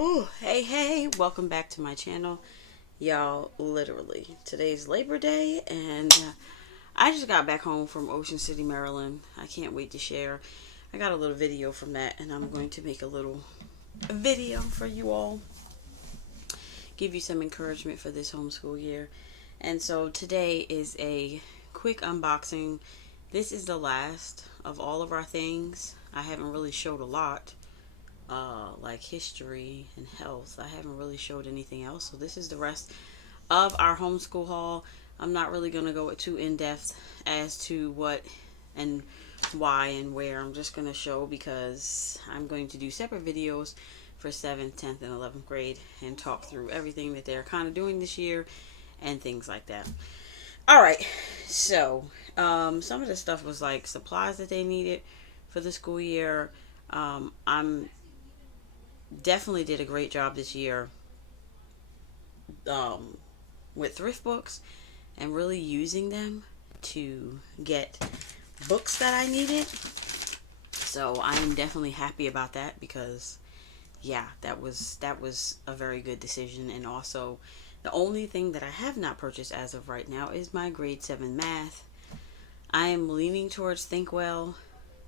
Oh, hey, welcome back to my channel. Y'all, literally, today's Labor Day, and I just got back home from Ocean City, Maryland. I can't wait to share. I got a little video from that, and I'm going to make a little video for you all. Give you some encouragement for this homeschool year. And so today is a quick unboxing. This is the last of all of our things. I haven't really showed a lot. Like history and health. I haven't really showed anything else, so this is the rest of our homeschool haul. I'm not really going to go too in-depth as to what and why and where. I'm just going to show because I'm going to do separate videos for 7th, 10th, and 11th grade and talk through everything that they're kind of doing this year and things like that. Alright, so some of the stuff was like supplies that they needed for the school year. I'm definitely did a great job this year with Thriftbooks and really using them to get books that I needed. So I am definitely happy about that because yeah, that was a very good decision. And also the only thing that I have not purchased as of right now is my grade 7 math. I am leaning towards ThinkWell,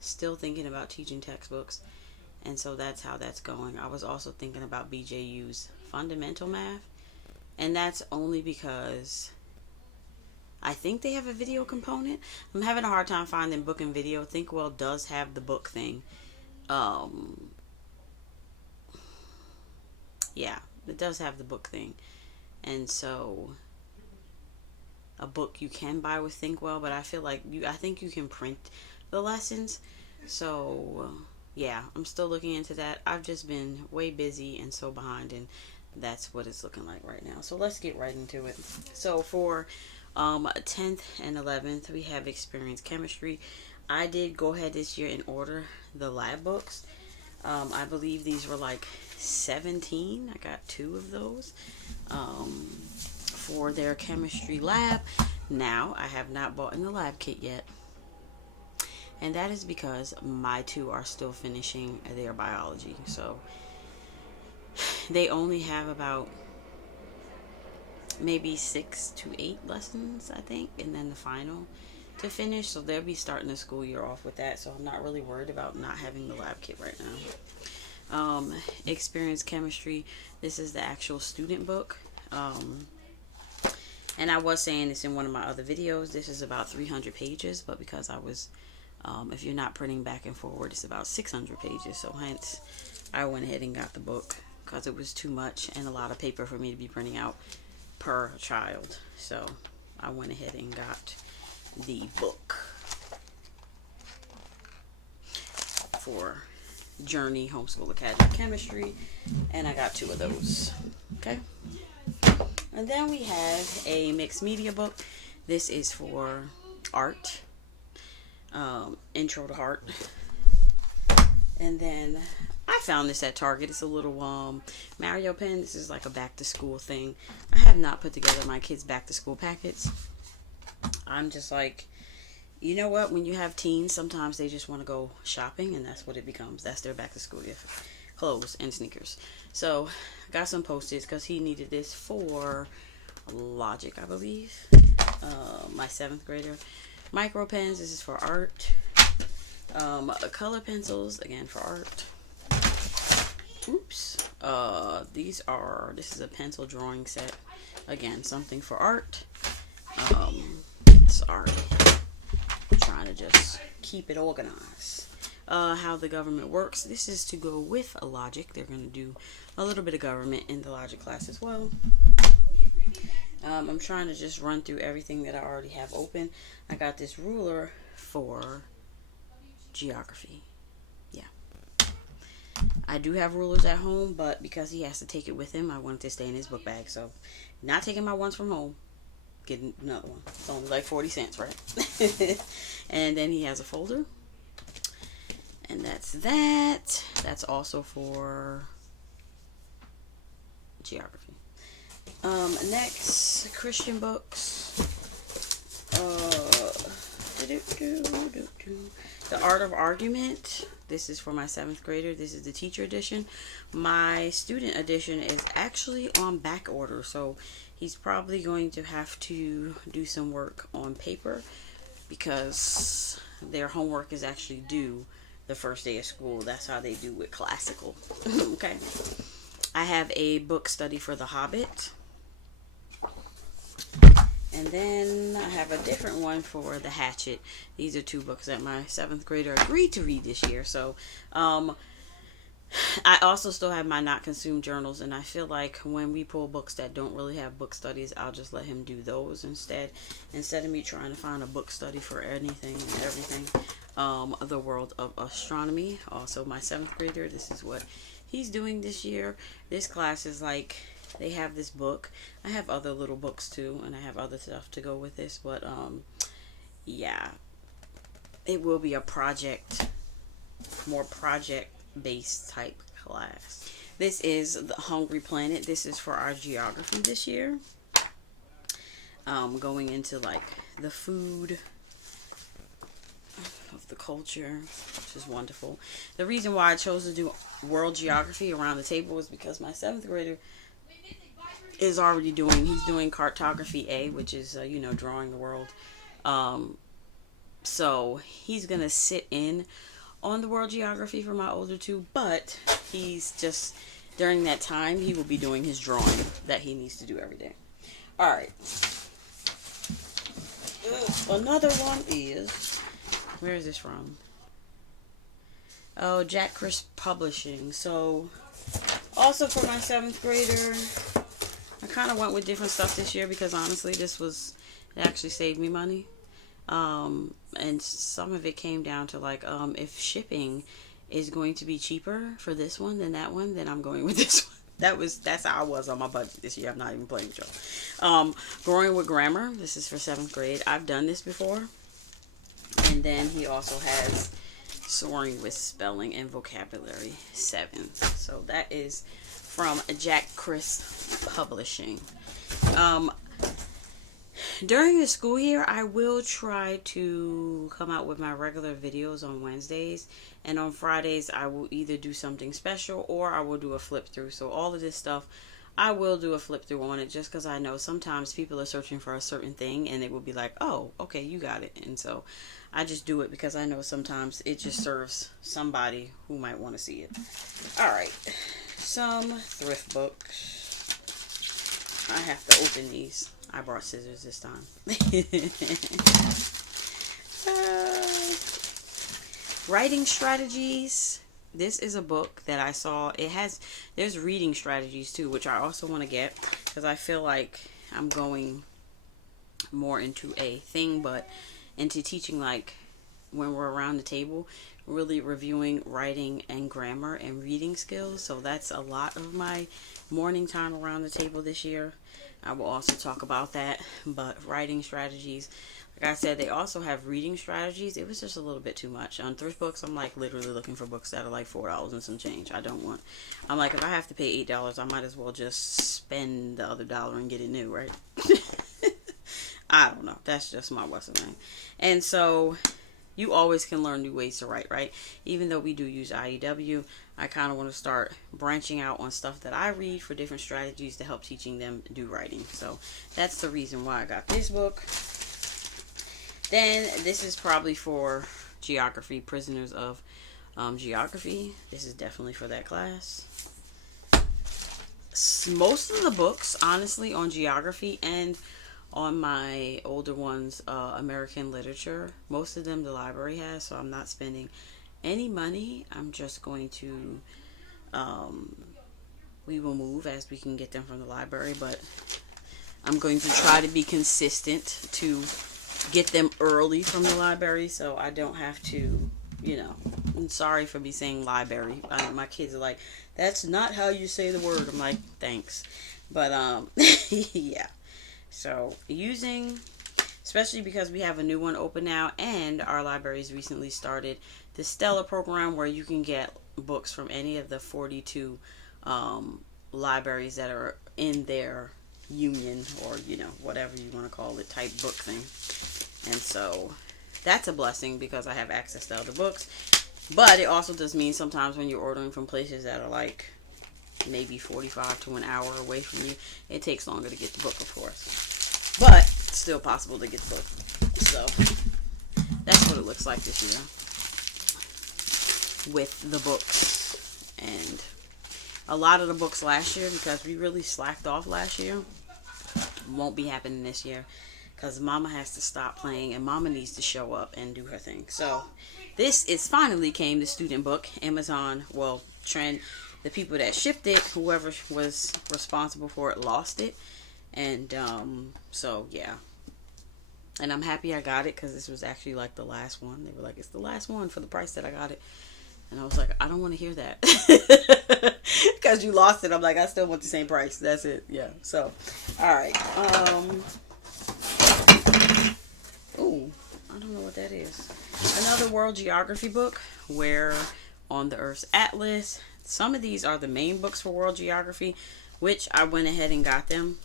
still thinking about teaching textbooks. And so that's how that's going. I was also thinking about BJU's fundamental math. And that's only because I think they have a video component. I'm having a hard time finding book and video. ThinkWell does have the book thing. Yeah, it does have the book thing. And so a book you can buy with ThinkWell, but I feel like I think you can print the lessons. So yeah, I'm still looking into that. I've just been way busy and so behind, and that's what it's looking like right now. So let's get right into it. So for 10th and 11th, we have Experience Chemistry. I did go ahead this year and order the lab books. I believe these were like 17. I got 2 of those for their chemistry lab. Now, I have not bought in the lab kit yet. And that is because my 2 are still finishing their biology. So they only have about maybe 6 to 8 lessons, I think, and then the final to finish. So they'll be starting the school year off with that. So I'm not really worried about not having the lab kit right now. Experience Chemistry. This is the actual student book. And I was saying this in one of my other videos. This is about 300 pages, but because I was if you're not printing back and forward, it's about 600 pages. So hence, I went ahead and got the book because it was too much and a lot of paper for me to be printing out per child. So I went ahead and got the book for Journey Homeschool Academy Chemistry, and I got 2 of those. Okay. And then we have a mixed media book. This is for art. Intro to Heart. And then I found this at Target. It's a little Mario pen. This is like a back to school thing. I have not put together my kids' back to school packets. I'm just like, you know what, when you have teens, sometimes they just want to go shopping, and that's what it becomes. That's their back to school gift. Clothes and sneakers. So I got some Post-its because he needed this for logic, I believe. My 7th grader. Micro pens, this is for art. Color pencils, again for art. Oops. This is a pencil drawing set. Again, something for art. Sorry. I'm trying to just keep it organized. How the government works. This is to go with a logic. They're going to do a little bit of government in the logic class as well. I'm trying to just run through everything that I already have open. I got this ruler for geography. Yeah. I do have rulers at home, but because he has to take it with him, I wanted to stay in his book bag. So, not taking my ones from home. Getting another one. It's only like 40 cents, right? And then he has a folder. And that's that. That's also for geography. Next, Christianbooks. The Art of Argument. This is for my 7th grader. This is the teacher edition. My student edition is actually on back order, so he's probably going to have to do some work on paper because their homework is actually due the first day of school. That's how they do with classical. Okay. I have a book study for The Hobbit. And then I have a different one for The Hatchet. These are 2 books that my 7th grader agreed to read this year. So, I also still have my not consumed journals, and I feel like when we pull books that don't really have book studies, I'll just let him do those instead of me trying to find a book study for anything and everything. The World of Astronomy. Also, my 7th grader, this is what he's doing this year. This class is like, they have this book. I have other little books too, and I have other stuff to go with this, but yeah, it will be a more project-based type class. This is the Hungry Planet. This is for our geography this year. Going into like the food of the culture, which is wonderful. The reason why I chose to do world geography around the table is because my 7th grader is already he's doing cartography A, which is, drawing the world. So he's going to sit in on the world geography for my older 2, but he's just, during that time, he will be doing his drawing that he needs to do every day. All right. Another one is, where is this from? Oh, Jack Chris Publishing. So, also for my 7th grader, I kind of went with different stuff this year because honestly, it actually saved me money. And some of it came down to like, if shipping is going to be cheaper for this one than that one, then I'm going with this one. That's how I was on my budget this year. I'm not even playing with y'all. Growing with Grammar. This is for 7th grade. I've done this before. And then he also has Soaring with Spelling and Vocabulary 7. So that is from Jack Chris Publishing. During the school year, I will try to come out with my regular videos on Wednesdays, and on Fridays I will either do something special or I will do a flip through. So all of this stuff, I will do a flip through on it just because I know sometimes people are searching for a certain thing and it will be like, oh, okay, you got it. And so I just do it because I know sometimes it just serves somebody who might want to see it. All right, some thrift books. I have to open these. I brought scissors this time. Writing strategies. This is a book that I saw. There's reading strategies too, which I also want to get because I feel like I'm going more into a thing, but into teaching, like when we're around the table, really reviewing writing and grammar and reading skills. So that's a lot of my morning time around the table this year. I will also talk about that, but writing strategies, like I said, they also have reading strategies. It was just a little bit too much. On Thriftbooks, I'm like literally looking for books that are like $4 and some change. I'm like, if I have to pay $8, I might as well just spend the other $1 and get it new, right? I don't know. That's just my Western thing. And so you always can learn new ways to write, right? Even though we do use IEW, I kind of want to start branching out on stuff that I read for different strategies to help teaching them do writing. So that's the reason why I got this book. Then this is probably for geography, Prisoners of Geography. This is definitely for that class. Most of the books, honestly, on geography and on my older ones, American literature, most of them the library has, so I'm not spending any money. I'm just going to, we will move as we can get them from the library, but I'm going to try to be consistent to get them early from the library so I don't have to, I'm sorry for me saying library. My kids are like, that's not how you say the word. I'm like, thanks. But, yeah. So especially because we have a new one open now, and our libraries recently started the Stellar program where you can get books from any of the 42 libraries that are in their union, or whatever you want to call it, type book thing. And so that's a blessing because I have access to other books. But it also does mean sometimes when you're ordering from places that are like maybe 45 to an hour away from you, it takes longer to get the book, of course. But it's still possible to get the book. So that's what it looks like this year with the books. And a lot of the books last year, because we really slacked off last year, won't be happening this year. Because Mama has to stop playing and Mama needs to show up and do her thing. So this is finally came the student book. Amazon, well, Trend, the people that shipped it, whoever was responsible for it, lost it. And so yeah. And I'm happy I got it because this was actually like the last one. They were like, it's the last one for the price that I got it. And I was like, I don't want to hear that. Because you lost it. I'm like, I still want the same price. That's it. Yeah. So, all right. Ooh, I don't know what that is. Another world geography book where on the Earth's atlas. Some of these are the main books for world geography, which I went ahead and got them.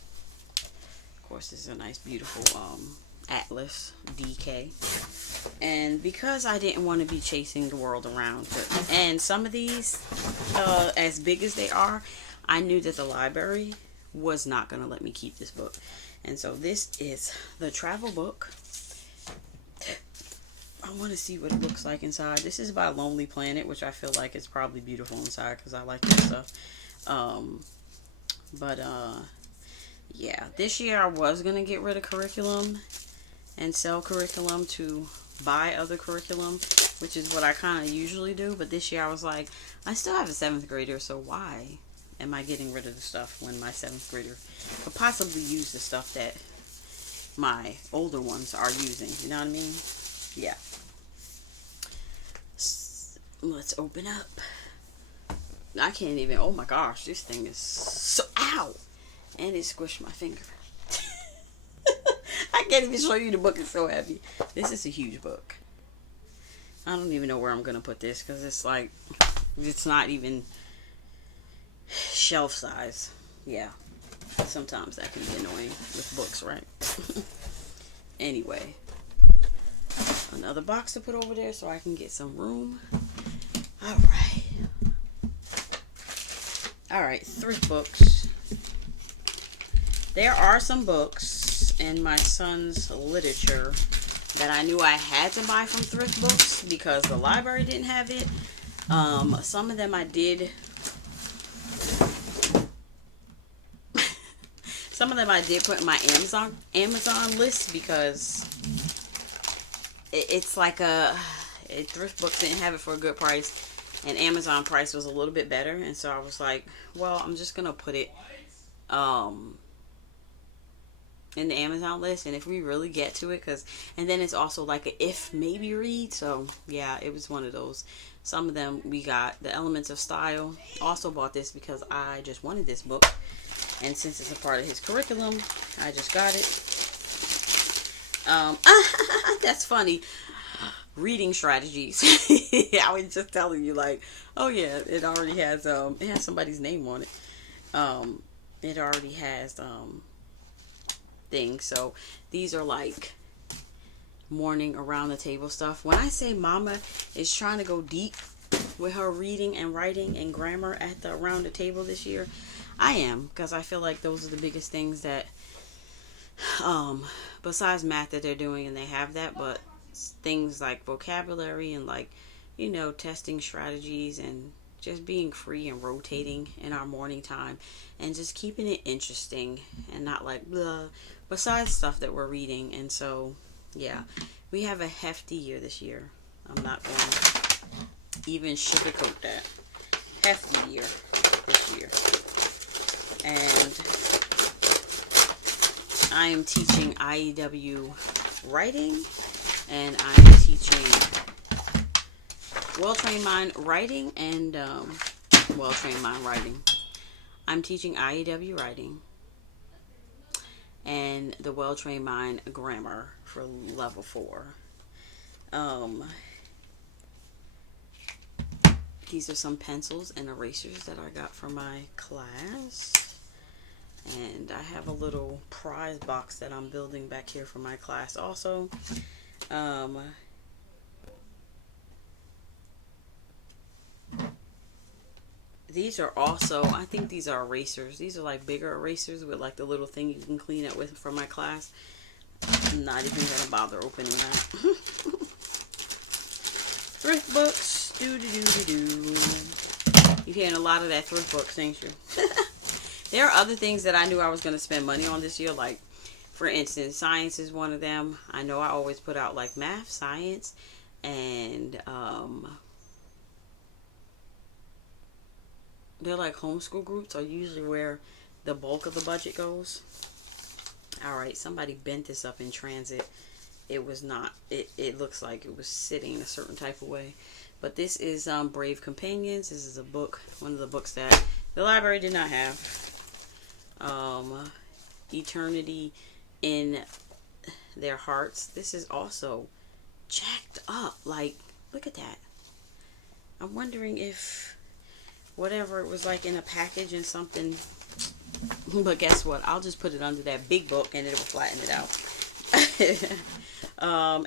Of course, this is a nice, beautiful atlas DK. And because I didn't want to be chasing the world around, and some of these, as big as they are, I knew that the library was not going to let me keep this book. And so this is the travel book. I want to see what it looks like inside. This is by Lonely Planet, which I feel like is probably beautiful inside because I like that stuff. Yeah, this year I was going to get rid of curriculum and sell curriculum to buy other curriculum, which is what I kind of usually do. But this year I was like, I still have a 7th grader, so why am I getting rid of the stuff when my 7th grader could possibly use the stuff that my older ones are using? You know what I mean? Yeah. Let's open up. I can't even, oh my gosh, this thing is so, ow! And it squished my finger. I can't even show you the book, it's so heavy. This is a huge book. I don't even know where I'm going to put this because it's like, it's not even shelf size. Yeah. Sometimes that can be annoying with books, right? Anyway. Another box to put over there so I can get some room. Alright, Thriftbooks. There are some books in my son's literature that I knew I had to buy from Thriftbooks because the library didn't have it. Some of them I did. Some of them I did put in my Amazon list because it's like Thriftbooks didn't have it for a good price. And Amazon price was a little bit better. And so I was like, well, I'm just going to put it in the Amazon list. And if we really get to it, and then it's also like a if maybe read. So yeah, it was one of those. Some of them we got. The Elements of Style. Also bought this because I just wanted this book. And since it's a part of his curriculum, I just got it. That's funny. Reading strategies. I was just telling you, like, oh yeah, it already has it has somebody's name on it. It already has things. So these are like morning around the table stuff. When I say Mama is trying to go deep with her reading and writing and grammar at the around the table this year, I am, because I feel like those are the biggest things that besides math that they're doing, and they have that, but things like vocabulary and like, you know, testing strategies and just being free and rotating in our morning time and just keeping it interesting and not like blah, besides stuff that we're reading. And so yeah, we have a hefty year this year. I'm not going to even sugarcoat that. Hefty year this year. And I am teaching IEW writing, and I am teaching Well-Trained Mind writing and Well-Trained Mind writing. I'm teaching IEW writing and the Well-Trained Mind grammar for level 4. These are some pencils and erasers that I got from my class. And I have a little prize box that I'm building back here for my class also. these are also, I think these are erasers. These are like bigger erasers with like the little thing you can clean up with for my class. I'm not even gonna bother opening that. Thriftbooks. You're hearing a lot of that Thriftbooks, ain't you? There are other things that I knew I was gonna spend money on this year, like for instance, science is one of them. I know I always put out like math, science, and they're like homeschool groups are usually where the bulk of the budget goes. All right, somebody bent this up in transit. It was not, it looks like it was sitting a certain type of way. But this is Brave Companions. This is a book, one of the books that the library did not have. Eternity in Their Hearts. This is also jacked up. Like, look at that. I'm wondering if whatever it was like in a package and something. But guess what? I'll just put it under that big book and it will flatten it out.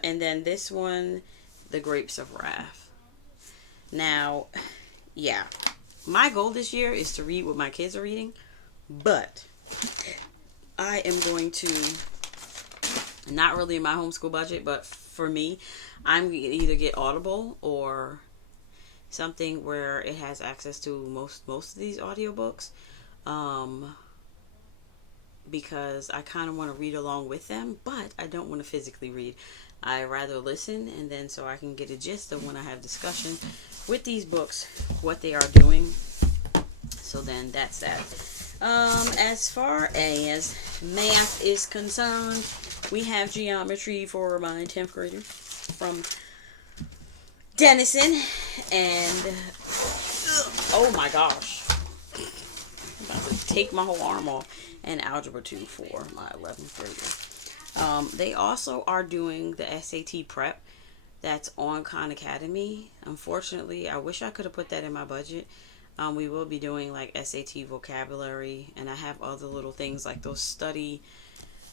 And then this one, The Grapes of Wrath. Now, yeah. My goal this year is to read what my kids are reading. But I am going to, not really in my homeschool budget, but for me, I'm going to either get Audible or something where it has access to most of these audiobooks. Because I kind of want to read along with them, but I don't want to physically read. I rather listen, and then so I can get a gist of when I have discussion with these books, what they are doing. So then that's that. As far as math is concerned, we have geometry for my 10th graders from Denison, and oh my gosh, I'm about to take my whole arm off. And Algebra 2 for my 11th grader. They also are doing the SAT prep that's on Khan Academy. Unfortunately, I wish I could have put that in my budget. We will be doing like SAT vocabulary, and I have other little things like those study,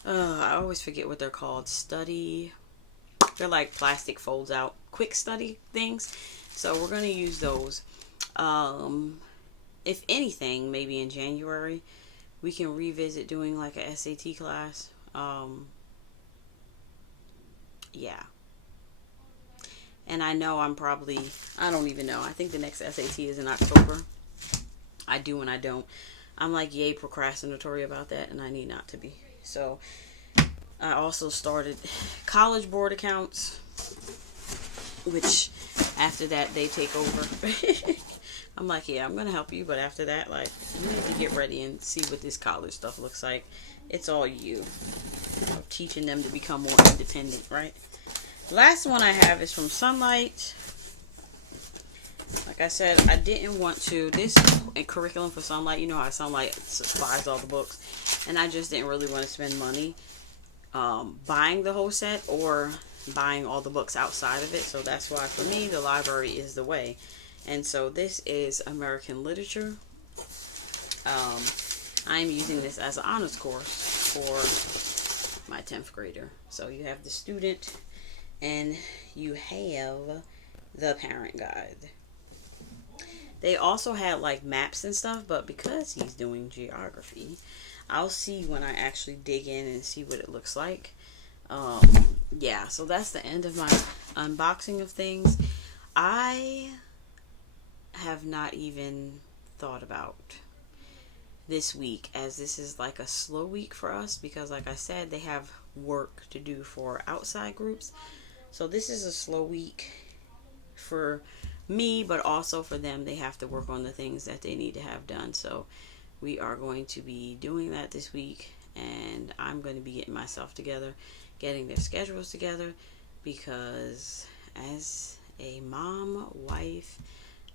I always forget what they're called. They're like plastic folds out quick study things. So we're going to use those. If anything, maybe in January, we can revisit doing like a SAT class. Yeah. And I know I don't even know. I think the next SAT is in October. I do and I don't. I'm like yay procrastinatory about that, and I need not to be. So I also started college board accounts, which after that they take over. I'm like, yeah, I'm going to help you, but after that, like, you need to get ready and see what this college stuff looks like. It's all you. Teaching them to become more independent, right? Last one I have is from Sonlight. Like I said, I didn't want to. This curriculum for Sonlight, you know how Sonlight supplies all the books. And I just didn't really want to spend money buying the whole set or buying all the books outside of it. So that's why, for me, the library is the way. And so this is American Literature. I'm using this as an honors course for my 10th grader. So you have the student and you have the parent guide. They also had like maps and stuff, but because he's doing geography, I'll see when I actually dig in and see what it looks like. Yeah, so that's the end of my unboxing of things. I have not even thought about this week, as this is like a slow week for us because, like I said, they have work to do for outside groups. So this is a slow week for me, but also for them. They have to work on the things that they need to have done. So we are going to be doing that this week, and I'm going to be getting myself together, getting their schedules together, because as a mom, wife,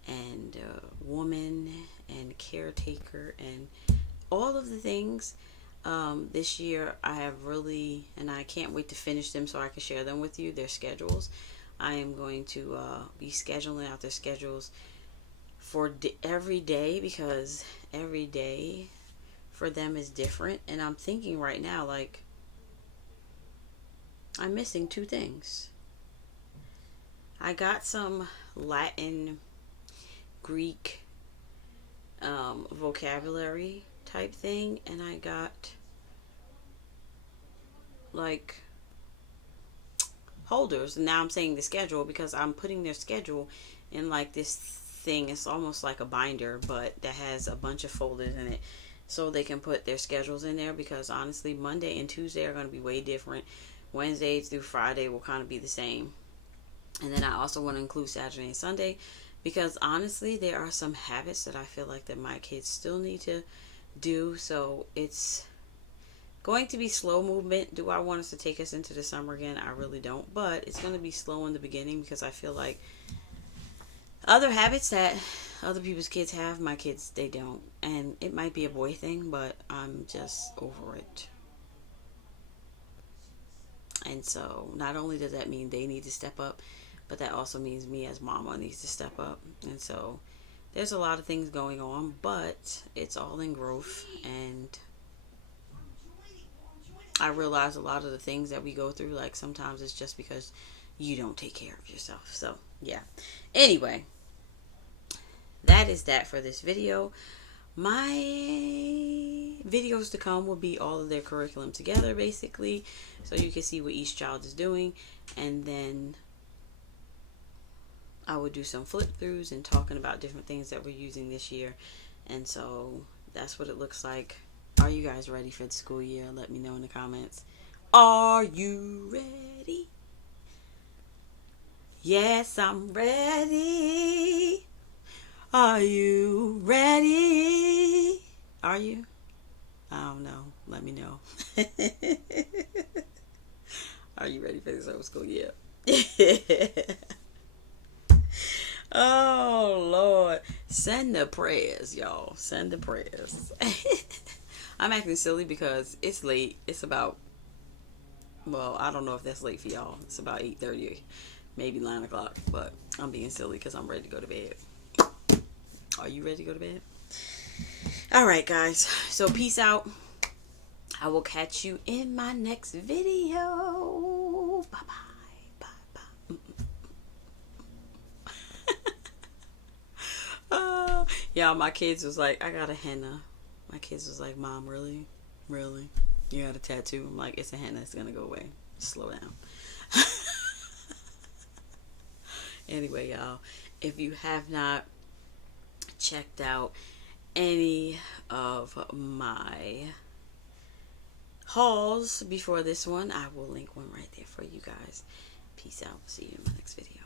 and woman and caretaker and all of the things, this year I have really, and I can't wait to finish them so I can share them with you, their schedules. I am going to be scheduling out their schedules for every day, because every day for them is different. And I'm thinking right now, like, I'm missing 2 things. I got some Latin, Greek, vocabulary type thing, and I got like holders. And now I'm saying the schedule because I'm putting their schedule in like this thing. It's almost like a binder, but that has a bunch of folders in it, so they can put their schedules in there, because honestly Monday and Tuesday are going to be way different. Wednesday through Friday will kind of be the same. And then I also want to include Saturday and Sunday, because honestly there are some habits that I feel like that my kids still need to do. So it's going to be slow movement. Do I want us to take us into the summer again? I really don't, but it's going to be slow in the beginning, because I feel like other habits that other people's kids have, my kids, they don't. And it might be a boy thing, but I'm just over it. And so not only does that mean they need to step up, but that also means me as mama needs to step up. And so there's a lot of things going on, but it's all in growth. And I realize a lot of the things that we go through, like sometimes it's just because you don't take care of yourself. So yeah. Anyway, that is that for this video. My videos to come will be all of their curriculum together, basically, so you can see what each child is doing. And then I would do some flip throughs and talking about different things that we're using this year. And so that's what it looks like. Are you guys ready for the school year? Let me know in the comments. Are you ready? Yes, I'm ready. Are you ready? Are you? I don't know. Let me know. Are you ready for this homeschool year? Oh, Lord. Send the prayers, y'all. Send the prayers. I'm acting silly because it's late. It's about, well, I don't know if that's late for y'all. It's about 8:30, maybe 9 o'clock. But I'm being silly because I'm ready to go to bed. Are you ready to go to bed? All right, guys. So peace out. I will catch you in my next video. Bye-bye. Bye-bye. Y'all, my kids was like, I got a henna. My kids was like, Mom, really? Really? You got a tattoo? I'm like, it's a henna. It's going to go away. Slow down. Anyway, y'all, if you have not checked out any of my hauls before this one, I will link one right there for you guys. Peace out. See you in my next video.